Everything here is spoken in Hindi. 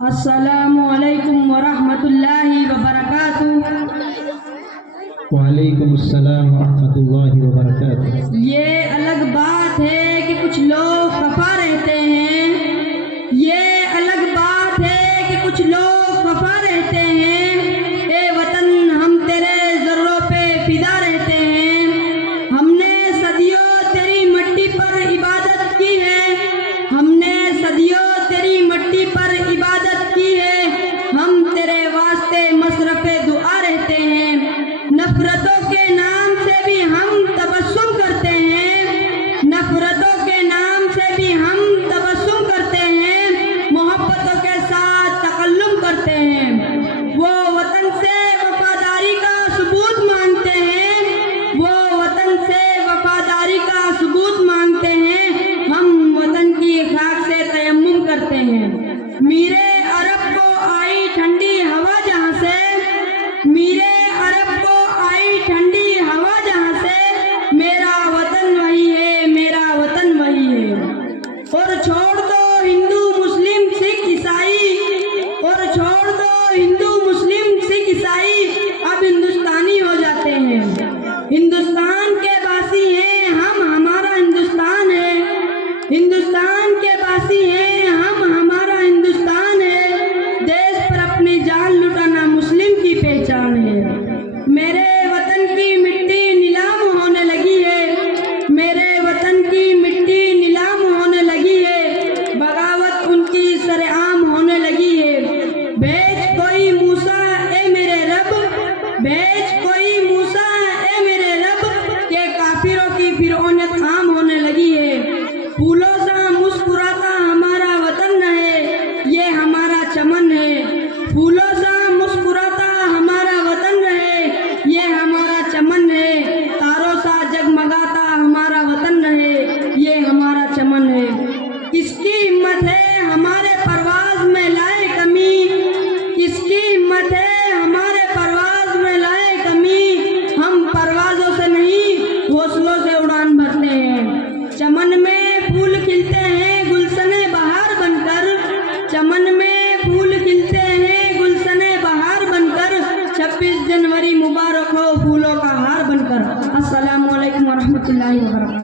अस्सलामुअलैकुम वरहमतुल्लाहि वबरकातुह। वालेकुम अस्सलाम वरहमतुल्लाहि वबरकातुह। ये अलग बात है कि कुछ लोग खफा रहते हैं, ये अलग बात है कि कुछ लोग खफा रहते हैं। ए वतन हम तेरे ज़र्रों पे फिदा रहते हैं। हमने सदियों तेरी मिट्टी पर इबादत की है, हमने सदियों तेरी मिट्टी पर इबादत की है। हम तेरे वास्ते मसरफ़े दुआ रहते हैं। नफरतों के नाम से भी हम तबस्सुम करते हैं, नफरतों के नाम से भी हम तबस्सुम करते हैं, मोहब्बतों के साथ तकल्लुम करते हैं। वो वतन से वफादारी का सबूत मांगते हैं, वो वतन से वफादारी का सबूत मांगते हैं। हम वतन की खाक से तयम्मुम करते हैं। मीरे अरब को आई ठंडी हवा जहाँ से, मीरे अरब को आई ठंडी हवा जहाँ से, मेरा वतन वही है, मेरा वतन वही है। और छोड़ दो हिंदू मुस्लिम सिख ईसाई, और छोड़ दो हिंदू मुस्लिम सिख ईसाई, अब हिंदुस्तानी हो जाते हैं। हिंदुस्तान के वासी हैं हम, हमारा हिंदुस्तान है। हिंदुस्तान के वासी हैं हम, हमारा हिंदुस्तान है। देश पर अपनी जान लुटाना मुस्लिम की पहचान है। मेरे वतन की मिट्टी नीलाम होने लगी है, मेरे वतन की मिट्टी नीलाम होने लगी है। बगावत उनकी सरेआम होने लगी है। भेज कोई मूसा ए मेरे रब, भेज कोई मूसा ए मेरे रब, के काफिरों की फिरौनियत आम होने लगी है। फूलों सा मुस्कुराता हमारा वतन है, ये हमारा चमन है। फूलों सा मुस्कुराता हमारा वतन रहे, ये हमारा चमन है। तारों सा जगमगाता हमारा वतन रहे, ये हमारा चमन है। किसकी हिम्मत है हमारे परवाज में लाए कमी, किसकी हिम्मत है हमारे परवाज में लाए कमी। हम परवाजों से नहीं हौसलों से उड़ान भरते हैं। चमन में फूल खिलते हैं गुलशने बहार बनकर, चमन